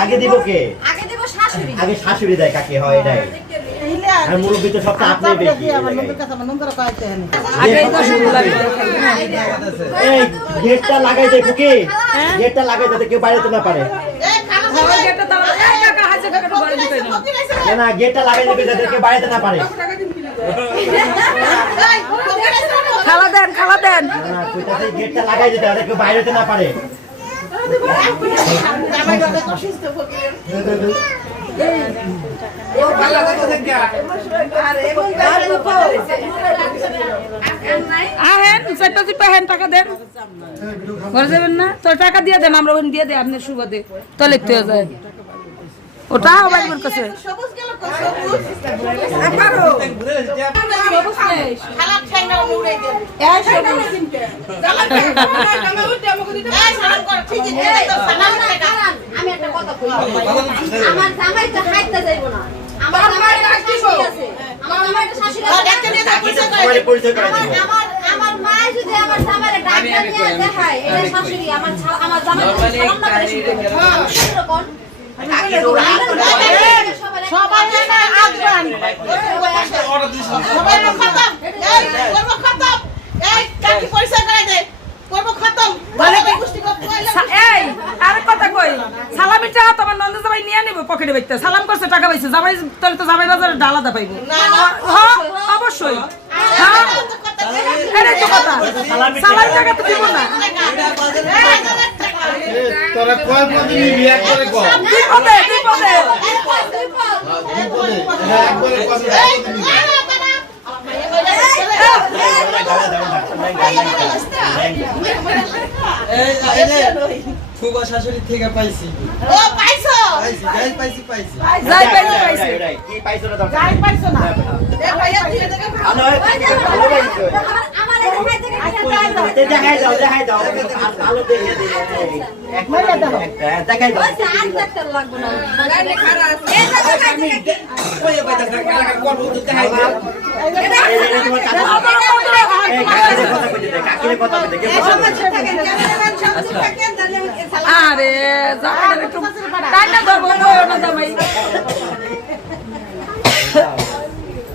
আগে দিব কে? আগে শাশুড়ি দেয় কাকে হয় এটাই। আর মুরব্বি তো সবটা আপনি বেশি। এই গেটটা লাগাই দে খুকি, গেটটা লাগাই দে কেউ বাইরে তো না পারে। না গেটটা লাগাই দেবে যাতে কেউ বাইরে না পারে। খালা দেন খালা দেন। না কইতাছে গেটটা লাগাই দিতে যাতে কেউ বাইরে না পারে। আহেন চারটা চিপা হেন টাকা দেন ঘরে যাবেন না তো টাকা দিয়ে দেন আমরা ওখানে দিয়ে দেয় আপনার সুবাদে তো লিখতে যায় ওটা হবে আমার কাছে আমি একটা কথা কই আমার জামাই তো খাইতে যাইব না আমার জামাইটা শাশুড়ি আছে আমার জামাইটা শাশুড়ি আছে পরিচয় করে দিব। আমার মা যদি আমার জামাইরে ডাক্তার নিয়ে দেখায় এটা শাশুড়ি আমার জামাই সালাম না করে শুরু কোন সবাই আজবান সবাই খতম এই করব খতম এই কাকি পরিচয় করে দে করব খতম ভালো করে পুষ্টি করতে এই আরেক কথা কই সালামি টাকা তোমার নন্দ জামাই নিয়ে নিব পকেটে বাইতে সালাম করছে টাকা পাইছে জামাই তাহলে তো জামাই বাজারে ডালাদা পাইবো হ্যাঁ অবশ্যই হ্যাঁ এটাই তো কথা সালামি টাকা তো দিব না তোরা কয় প্রতিদিন বিয়া করে কর বিপদে বিপদে একবারে কথা ফুবা শাশুড়ি থেকে পাইছি ও পাইছো পাইছি যাই পাইছি পাইছি যাই পাইছে পাইছে কি পাইছো না দরকার। যাই পাইছো না দেখ ভাইয়া তুই এটা ভালো ভালো পাইছো। আমার এটা খাইতে গেছে দেখাই দাও দেখাই দাও ভালো দেখে দিই। এক মিনিট দাও দেখাই দাও। ওই আর ডাক্তার লাগবে না গাড়ি খারাপ আছে এই যে খাইতে কই পাইতা কাকা কোন বুঝতে দেখাই দাও। এই তোমার কাকিরে কথা কইতে কে আরে জামাই একটু টাইনা ধরবো না জামাই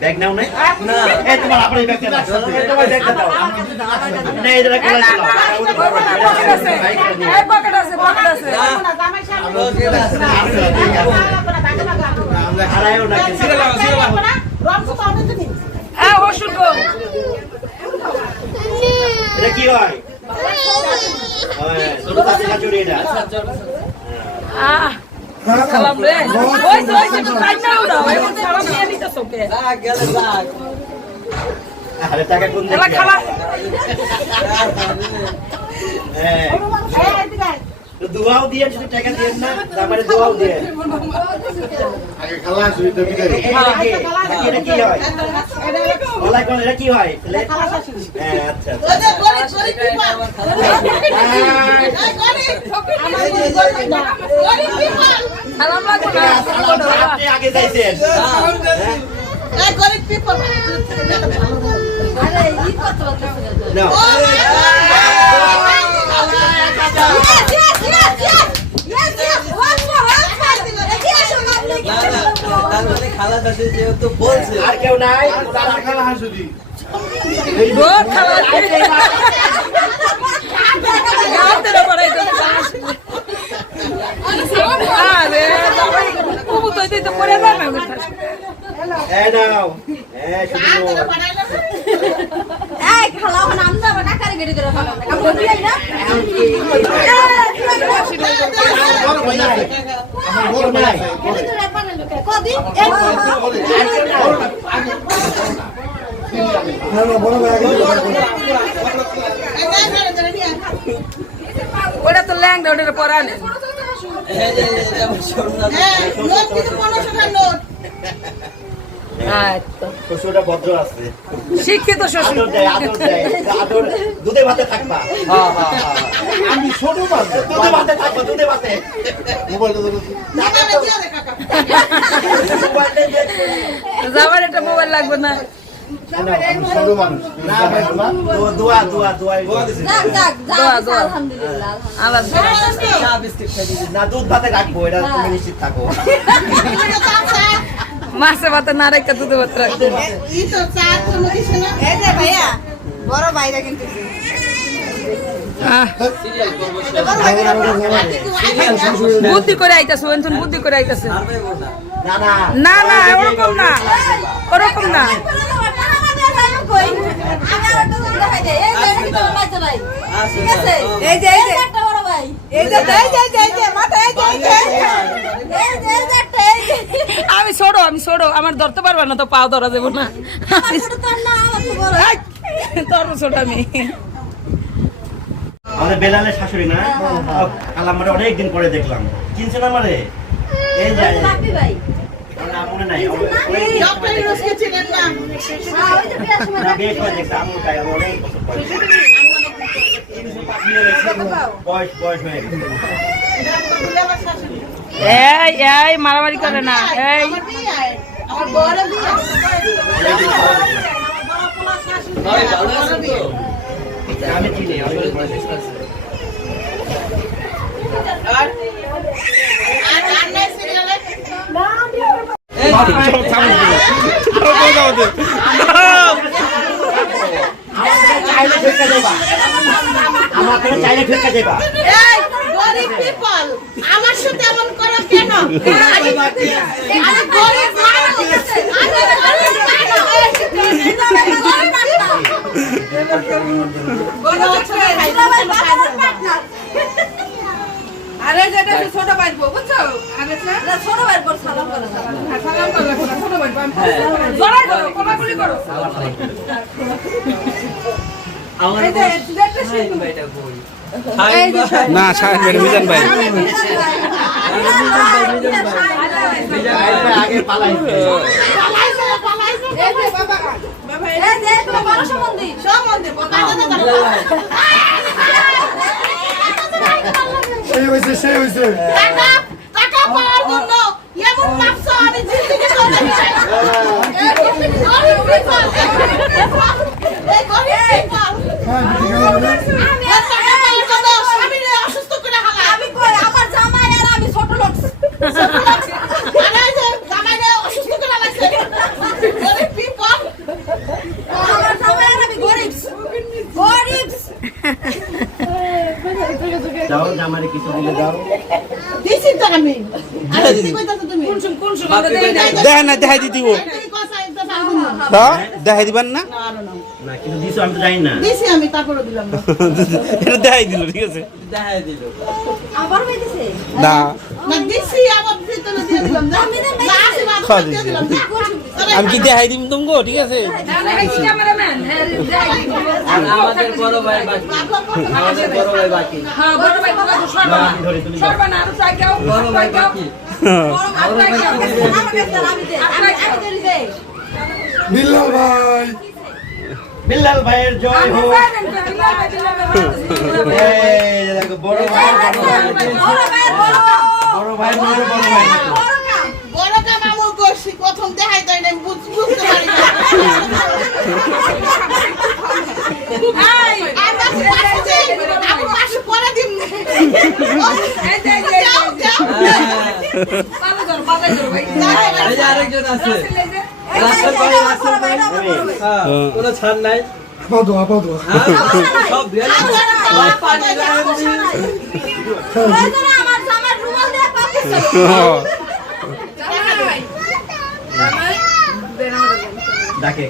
ব্যাগ নাও নাই না এই তোমার আপনি ব্যাগ দাও এই তোমার ব্যাগ দাও না এই ধরে কোলা চালাও এই পকেট আছে পকেট আছে আমরা হারায়ও না কিছু হ্যাঁ ওষুধ গো এটা কি হয় ওই ছোট বাচ্চা চুরি এটা সালাম রে ওই তো টাইনা উড়াও এখন সালাম নিয়ে নিতে সোকে গেলে যাক আরে টাকা কোন এলা দিকে খালা হ্যাঁ দুয়াও দিয়ে যদি টাকা দেন না আমারে দুয়াও দিয়ে আগে খালা শুই তো বিদায় এটা কি হয় বলাই কোন এটা কি হয় হ্যাঁ আচ্ছা সালাম লাগবে না আপনি আগে যাইছেন এই গরিব পিপল আরে ই কত না তারপরে খালা শাশুড়ি যেহেতু বলছে আর কেউ নাই তারা খালা হাসুদি গো খালা গাতে রে পড়াই তো আরে জামাই কুবু তো দিতে পড়ে না এই নাও এই শুধু এই খালা হন আম যাব না কারে গড়ি ধরে খালা কাম করবি না বড় ভাই আছে আমার বড় ভাই আছে গড়ি ধরে বানালো কে কদি ওটা তো ল্যাংড়া ওটা পরানে নোট কিন্তু 1500 টাকা নোট আচ্ছা শ্বশুরটা ভদ্র আছে। শিক্ষিত শ্বশুর। আদর দেয়, আদর দেয়। আদর, দুধে ভাতে থাকবা। আমি ছোট বাচ্চা দুধে ভাতে থাকবা, দুধে ভাতে। মোবাইলটা ধরো। মোবাইলটা দিয়ে- যাবার একটা মোবাইল লাগবে না। আমি ছোট মানুষ না ভাই, দোয়া, দোয়া, দোয়া। যাক যাক দোয়া, যাক দোয়া। আলহামদুলিল্লাহ আবার চা বিস্কিট খাই দিবি। না, দুধ ভাতে রাখবো, এটা তুমি নিশ্চিত থাকো। মাছে ভাতে না রেখে দুধে ভাত রাখবে। আহ, বুদ্ধি করে আইতাছে, ওইখান বুদ্ধি করে আইতাছে। আর পাইবো না। না, না। না না ওরকম না, ওরকম না। আমি ছোড়ো, আমি ছোড়ো, আমার ধরতে পারবে না তো, পাও ধরা যাবো না। তোর ছোট আমি। আমাদের বেলালের শাশুড়ি না, কাল আমরা অনেকদিন পরে দেখলাম। চিনছেন আমারে? এই যে না, মনে নাই। না, বিয়ে করে দেখছি, আম্মু তাই, আমি অনেক বছর পরে। বয়স বয়স হয়ে গেছে। এই এই মারামারি করে না। এই ভাই ভালো আছেন তো? আমি চিনি, অনেকদিন পরে দেখছি। এই চাইলে ঠেকা দেবা, আমার থেকে চাইলে ঠেকা দেবা। আমার সাথে এমন করো কেন? আমি গরিব মানুষ। আমি গরিব আরে যেটা ছোট ভাই বুঝছো? আগে ছোট ভাই পর সালাম করে সালাম করে ছোট ভাই জড়াই করো, কোলাকুলি করো। আমার শাহিন ভাইটা কই? শাহিন ভাই। না শাহিন ভাই মিজান ভাই আগে পালাইছে। এই যে বাবা এই যে তোমার বড় সম্বন্ধী সম্বন্ধী সেই হয়েছে সেই হয়েছে টাকা পাওয়ার জন্য এমন ভাবছো আমি জিন্দেগি চলে যাই। এই গরিব people, এই গরিব people। হ্যাঁ দিদি গেল না আমি আর টাকা পাওয়ার জন্য স্বামীরে অসুস্থ করে হালা। আমি কই আমার জামাই আর আমি ছোট লোক আরে এই যে জামাইরে অসুস্থ করে হালাইছে। গরিব people। আমার জামাই আর আমি গরিব গরিব যাও, আমারে কিছু দিলে যাও। দিছি তো আমি। আর কি কইতাছো তুমি? কোন সময় দেই নাই। দেখেন না দেখাই দিতে এই কথা একদম পারবো না। হ্যাঁ দেখাই দিবেন না না, কিন্তু দিছো আমি তো জানি না। দিছি আমি তারপরে দিলাম না। এটা দেখাই দিল ঠিক আছে দেখাই দিল। আবার হইতেছে না না দিছি আবার ভিতরে দিয়ে দিলাম না। না আশীর্বাদ খাওয়া দিয়ে দিলাম না। আমি কি দেখাই দিম তুমগো ঠিক আছে ক্যামেরাম্যান, হ্যাঁ যাই। আমাদের বড় ভাই বাকি। আমাদের বড় ভাই বাকি। হ্যাঁ বড় ভাই বড় সরবানা সরবানা আর চাই কেউ বড় ভাই বাকি। আর চাই কেউ আমি দে আমি দে বিল্লাল ভাই বিল্লাল ভাইয়ের জয় হোক। এই দেখো, বড় ভাই, বড় ভাই, বড় ভাই। বড় কাম আমল করছি প্রথম দেখাই দেয় না বুঝতে পারি না। আমি পাশে পরে দিন। যাও যাও। এই যে আরেকজন আছে। রাসেল ভাই, রাসেল ভাই। হ্যাঁ, কোনো ছাড় নাই। আপাদো আপাদো হ্যাঁ, সব দিয়ে পানি দেন। প্রয়োজনে আমার জামাই রুমাল দিয়ে পাপিস ডাকে।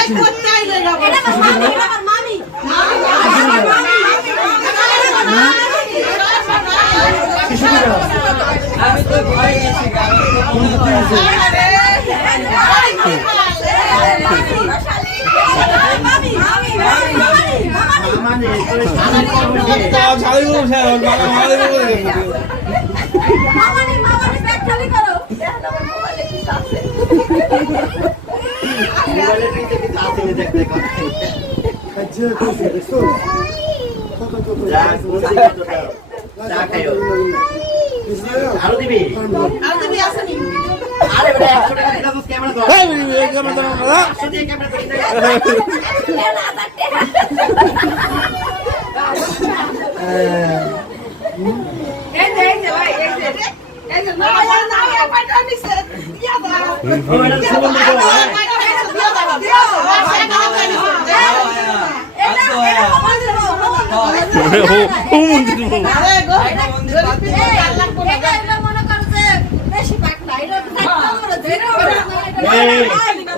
এই করতে আইলে যাবো। এটা আমার মামি এটা আমার মামি আমি তো ভয় গেছি মানে, তোর সারা কর্মে ছাড়ি বলছে মামানি মামানি ব্যাগ খালি করো দেখো আমার মোবাইলে কি আছে মোবাইলের ভিতরে কিছু আছে দেখতে যা যা খাইও আরো দিবি আর তুমি আসনি আরে বেটা 100 টাকা দিলাম ক্যামেরা ধর এই, এই ক্যামেরা ধরো না। 100 দিয়ে ক্যামেরা ধর ও এটা সুমন দিও ও মন্দির দিব। এই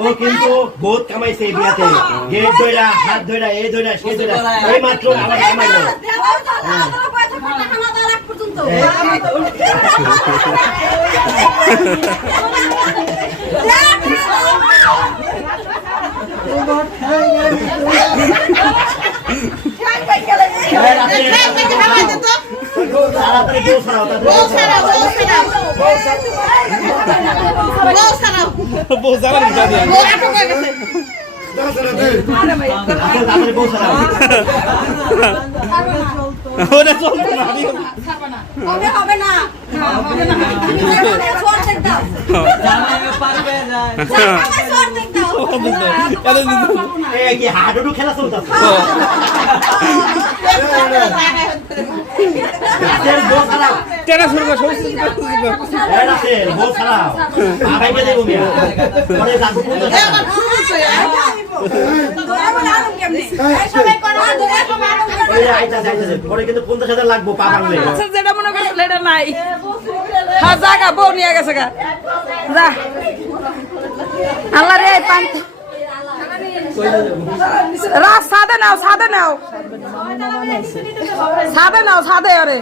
ও কিন্তু বহুত কামাইছে এই বিয়াতে গেট ধইরা হাত ধইরা এই ধইরা সে ধইরা এই মাত্র আবার কামাইলো তাড়াতাড়ি কেউ ছাড়াও বউ জ্বালা দিতে দিয়ে। তাড়াতাড়ি কেউ ছাড়াও ওটা চলতো না, ঠিক আছে। হবে না জামাইকে পারবে যায় এটা দিতে। এই কি হাডুডু খেলা চলতেছে রাতের বউ ছাড়াও টেনা শুরু কর, শুরু কর। এই রাতের বউ ছাড়াও বাবাইকে দেবো মিয়া পরে যাবো কোন ওই আইতাছে পরে কিন্তু 50,000 লাগবো পা ভাঙলে আচ্ছা, যেটা মনে করছিল এটা নাই হ্যাঁ জাগা বউ নিয়ে গেছে গা যা আল্লাহ রে রাত সাদে নাও সাদে নাও সাদে নাও সাদে আরে